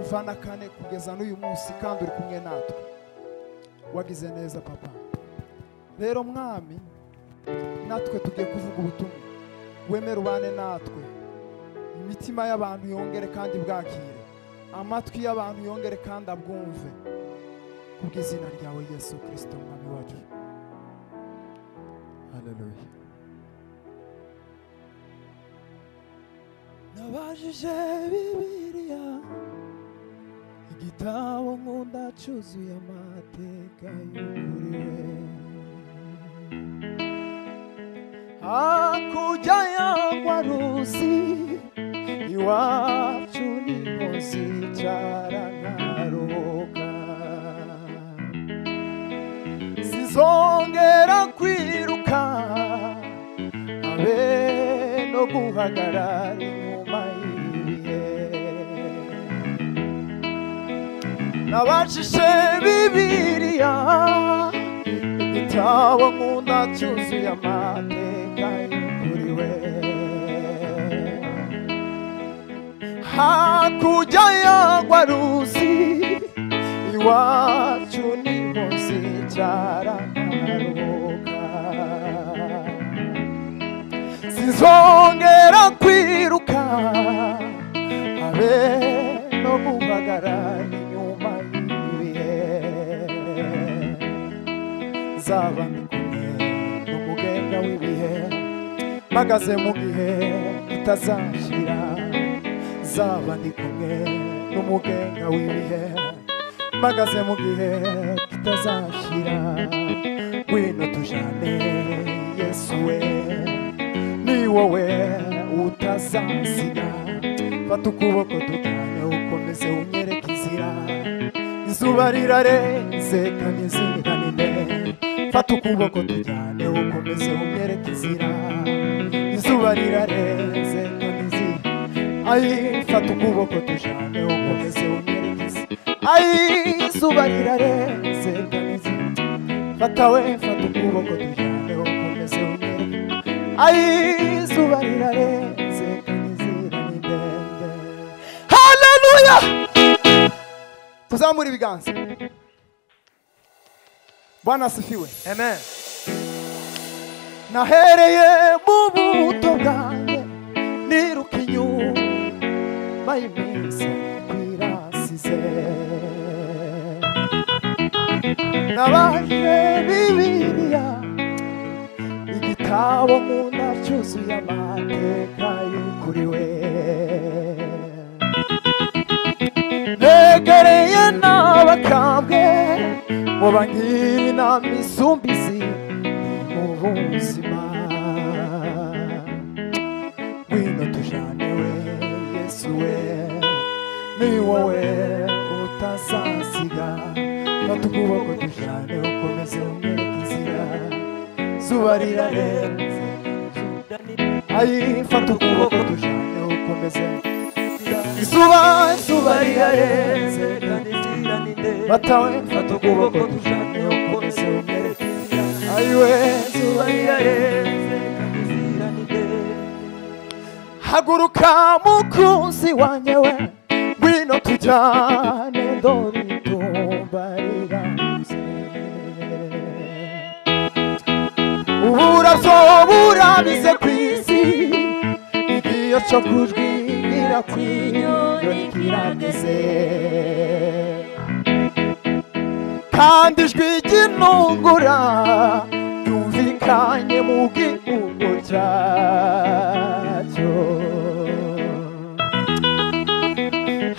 kuva na kane kugeza n'uyu munsi kandi uri kumwe natwe. Wagize neza papa. Rero mwami, natwe tugiye kuvuga ubutumwa, wemere ubane natwe, imitima y'abantu yongere kandi bwakire, amatwi y'abantu yongere kandi abwumve, kubw'izina ryawe Yesu Kristo mwami wacu. Haleluya. Nabajije Bibiliya, igitabo nkunda cyuzuye amateka y'ukuri. Hakurya y'agwa ruzi, iwacu niho zicara nkaruhuka. Sinzongera kwiruka, habe no guhagarara inyuma y'ibihe. Nabajije Bibiliya, igitabo nkunda cyuzuye amateka y'ukuri we. Hakurya y'agwa ruzi, iwacu niho zicara nkaruhuka. Sinzongera kwiruka, habe no guhagarara inyuma y'ibihe. Nzaba ndi kumwe n'umugenga w'ibihe, mpagaze mu gihe kitazashira. Nzaba ndi kumwe n'umugenga w'ibihe, mpagaze mu gihe kitazashira. Ngwino tujane Yesu we, ni wowe utazasiga. Fata ukuboko tujane ukomeze unyereke inzira. Izuba rirarenze kandi inzira ni ndende. Fata ukuboko tujane ukomeze unyereke inzira. Izuba rirarenze kandi inzira. Ai, fata ukuboko tujane ukomeze unyereke inzira. Ai, izuba rirarenze kandi inzira. Fata we, fata ukuboko tujane ukomeze unyereke. Ai, izuba rirarenze kandi inzira ni ndende. Haleluya! Tuzamure ibiganza. Bwana asifiwe. Amen. Nahereye mu buto bwanjye niruka inyuma y'iminsi irasize. Nabajije Bibiliya, igitabo nkunda cyuzuye amateka y'ukuri we. Negereye n'abakambwe ngo bangire inama isumbizi mu buzima. Ngwino tujane we Yesu we, ni wowe utazasiga. Fata ukuboko tujane ukomeze unyereke inzira. Izuba rirarenze, ai, fata ukuboko tujane ukomeze. Izuba rirarenze kandi inzira ni ndende. Fata we, fata ukuboko tujane ukomeze unyereke inzira. Ai we, izuba rirarenze kandi inzira ni ndende. Haguruka mukunzi wanjye we, ngwino tujane dore itumba riranze. Uburavyo burabize kw'isi, igihe cyo kujwigira kw'inyoni kirageze. Kandi ijwi ry'intungura ryumvikanye mu gihugu cyacu.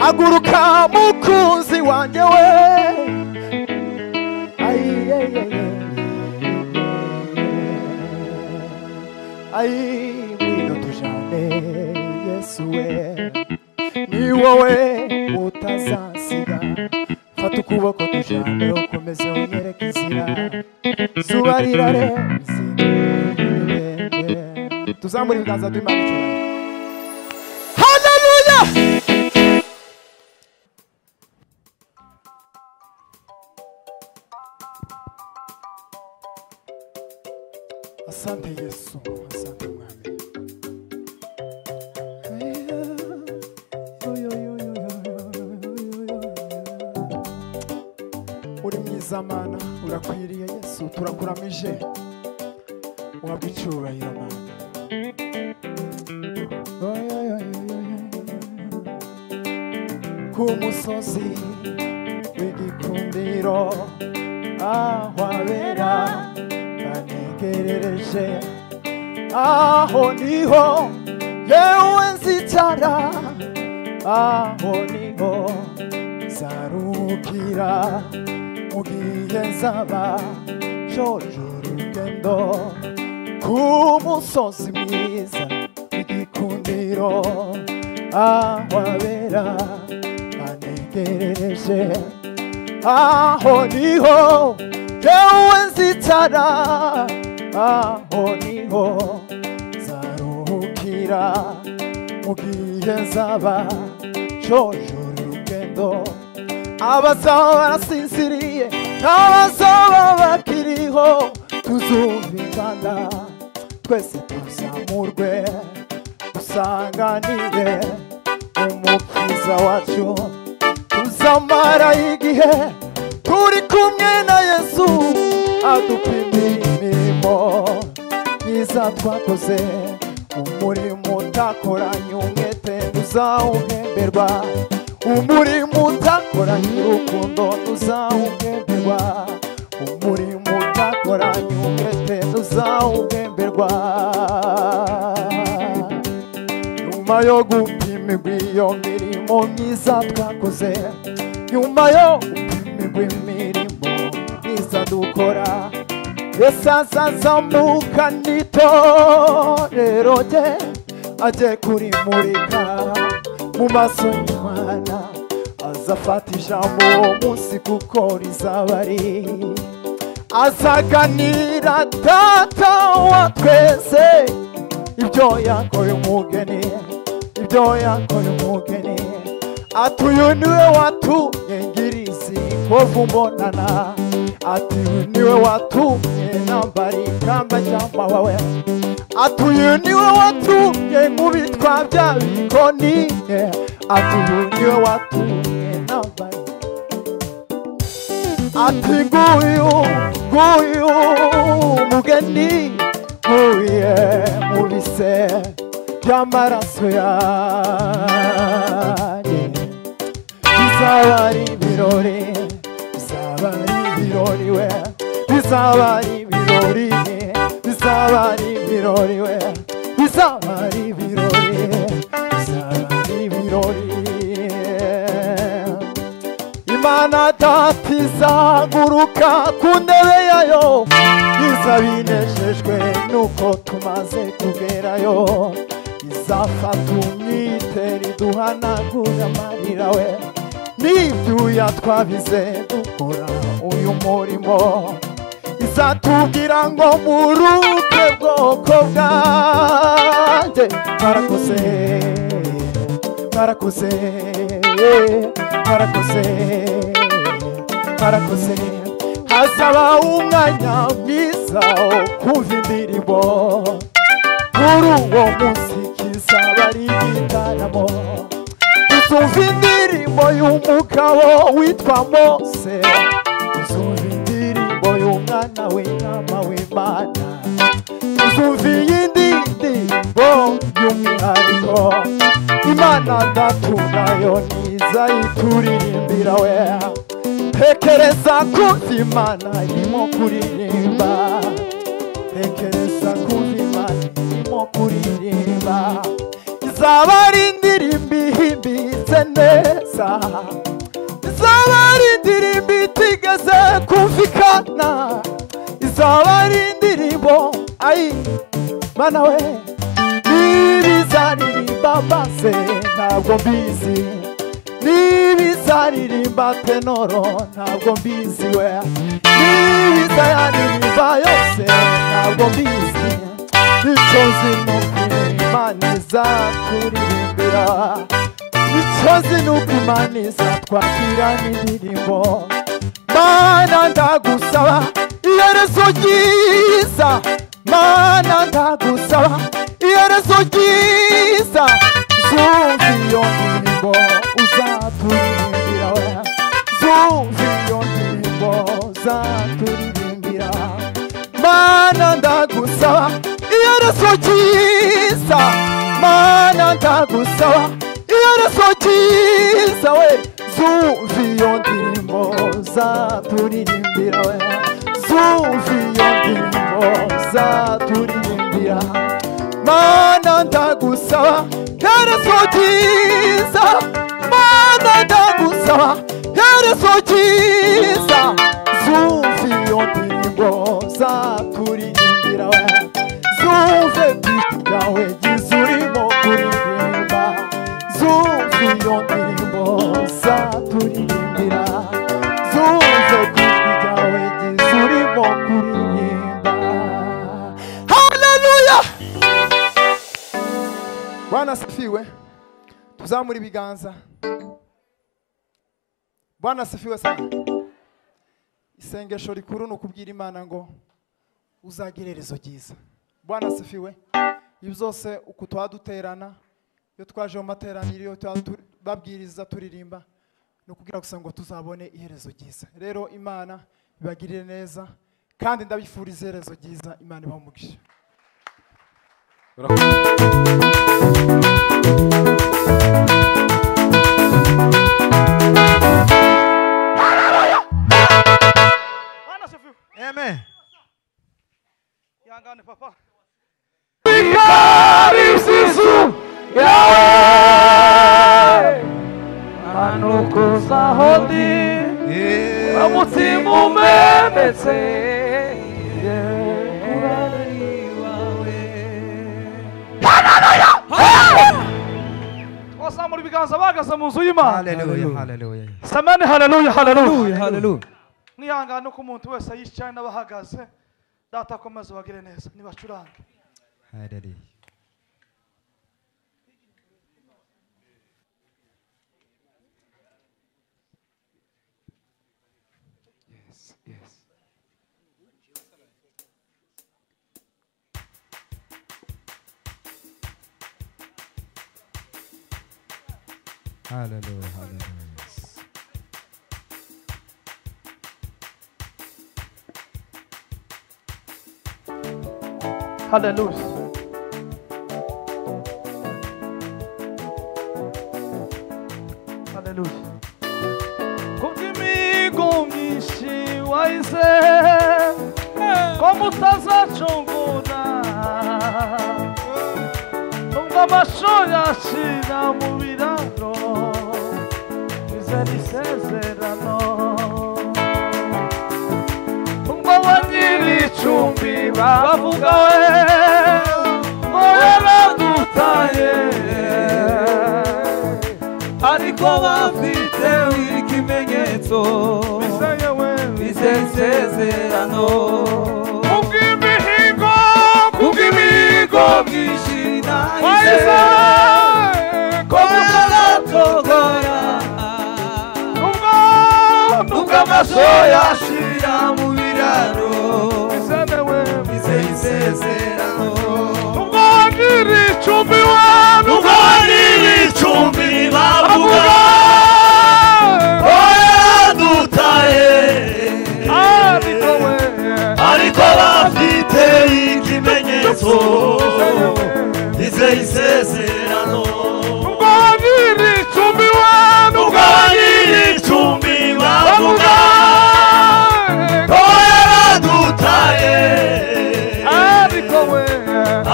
Haguruka mukunzi wanjye we, ai, ngwino tujane Yesu we, ni wowe utazasiga. Fata ukuboko tujane ukomeze unyereke inzira. Izuba rirarenze. Tuzamure ibiganza by'Imana icyubahiro. Haleluya! Asante Yesu, asante Mwami. mwiza mana urakwiriye Yesu turakuramije uhabwe icyubahiro mana ku musozi w'igikundiro aho abera banegerereje aho niho yewe nzicara aho niho nzaruhukira mu gihe nzaba shoje urugendo ku musozi mwiza w'igikundiro aho abera banegerereje aho niho yewe nzicara aho niho nzaruhukira mu gihe nzaba shoje urugendo abazaba barasinziriye n'abazaba bakiriho tuzumvikana twese tuzamurwe dusanganire umukiza wacu tuzamara igihe turi kumwe na Yesu adupimira imirimo myiza twakoze umurimo utakoranye umwete ntuzawuhemberwa umurimo utakoranye urukundo ntuzawuhemberwa umurimo utakoranye umwete ntuzawuhemberwa nyuma yo gupimirwa iyo mirimo myiza twakoze nyuma yo gupimirwa imirimo myiza dukora Yesu azazamuka n'itorero rye ajye kurimurika mu maso y'Imana azafata ijambo uwo munsi kuko rizaba ari azaganira data wa twese ibyo yakoye umugeni ibyo yakoye umugeni ati uyu niwe watumye ngirizi kovu mbonana ati uyu niwe watumye nambara ikamba ry'amahwa ati uyu niwe watumye nkubitwa bya bikoni ati uyu niwe watumye nambara ati nguyu mugeni nguye mu bise by'amaraso yanjye bizaba ari ibirori bizaba ari ibirori we bizaba ari ibirori bizaba ari ibirori we bizaba ari ibirori bizaba ari ibirori Imana data izaguruka ku ntebe yayo izabineshejwe nuko tumaze kugerayo izafata umwitero iduhanagura amarira we n'ibyuya twabize dukora uyu murimo izatubwira ngo muruke bwoko bwanjye mwarakoze mwarakoze mwarakoze mwarakoze hazaba umwanya mwiza wo kumva indirimbo kuri uwo munsi kizaba ari igitaramo tuzumva indirimbo y'umugabo witwa Mose tuzumva indirimbo y'umwana w'intama w'Imana tuzumva iyindi ndirimbo y'umwihariko Imana datunayo niza ituririmbira we tekereza kumva Imana irimo kuririmba tekereza kumva Imana irimo kuririmba izaba ari indirimbo ihimbitse neza izaba ari indirimbo itigeze kumvikana izaba ari indirimbo ayi Mana we nibizaririmba base ntabwo mbizi nibizaririmba tenoro ntabwo mbizi we nibizaririmba yose ntabwo mbizi icyo nzi nuko Imana izakuririmbira icyo nzi nuko Imana izatwakira n'indirimbo Mana ndagusaba iherezo ryiza Mana ndagusaba iherezo ryiza zumva iyo ndirimbo uzaturirimbira we zumva iyo ndirimbo Zumviyo ndirimbo zaturirimbira we Zumviyo ndirimbo zaturirimbira Mana ndagusaba herezo ryiza Mana ndagusaba herezo ryiza Zumviyo ndirimbo zaturirimbira we Zumve ijwi ryawe ryiza urimo kuririmba Zumviyo ndirimbo zaturirimbira Zumve ijwi ryawe ryiza urimo kuririmba Haleluya Bwana asifiwe tuzamura ibiganza Bwana asifiwe sana Isengesho rikuru no kubwira Imana ngo uzagererezo ryiza Bwana asifiwe ibyo byose uko twaduterana iyo twaje mu materaniro iyo babwiriza turirimba no kugira gusa ngo tuzabone iherezo ryiza rero Imana ibagirire neza kandi ndabifuriza iherezo ryiza Imana ibamugisha Amen. Yangane papa. Sisu yawe anukuza hodi umutima umenetse Twasamura ibiganza bagaza mu nzu y'Imana. Hallelujah, hallelujah. Samani hallelujah, hallelujah. Hallelujah. Mwihangane uko umuntu wese yicaye n'abahagaze data akomeza bagire neza nibacurange. Hallelujah. Yes, yes. Hallelujah, hallelujah. Hallelujah. Hallelujah. Kugimigo mishi waize como tazacungura Nunga mashoya shira mu biraro Izeri sezerano Nunga wanyiri icumbi bavuga we Moyera dutaye Ariko bafite ikimenyetso bisezerano Kugimigo myinshi waize komutatogora nubwo amaso yashira mu biraro bisezerano Nubwo nyiri icumbi bavuga oya dutaye ariko bafite ikimenyetso isezerano nubwo nyiri icumbi bavuga oya dutaye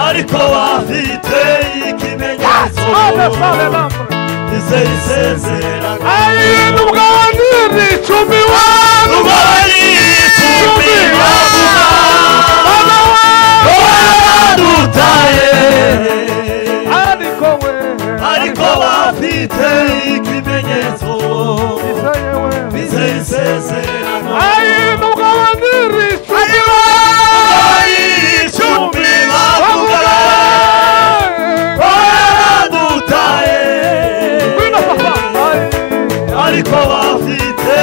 ariko bafite ikimenyetso isezerano nubwo nyiri icumbi bavuga oya dutaye ariko bafite ikimenyetso isezerano nubwo nyiri icumbi bavuga oya dutaye ariko bafite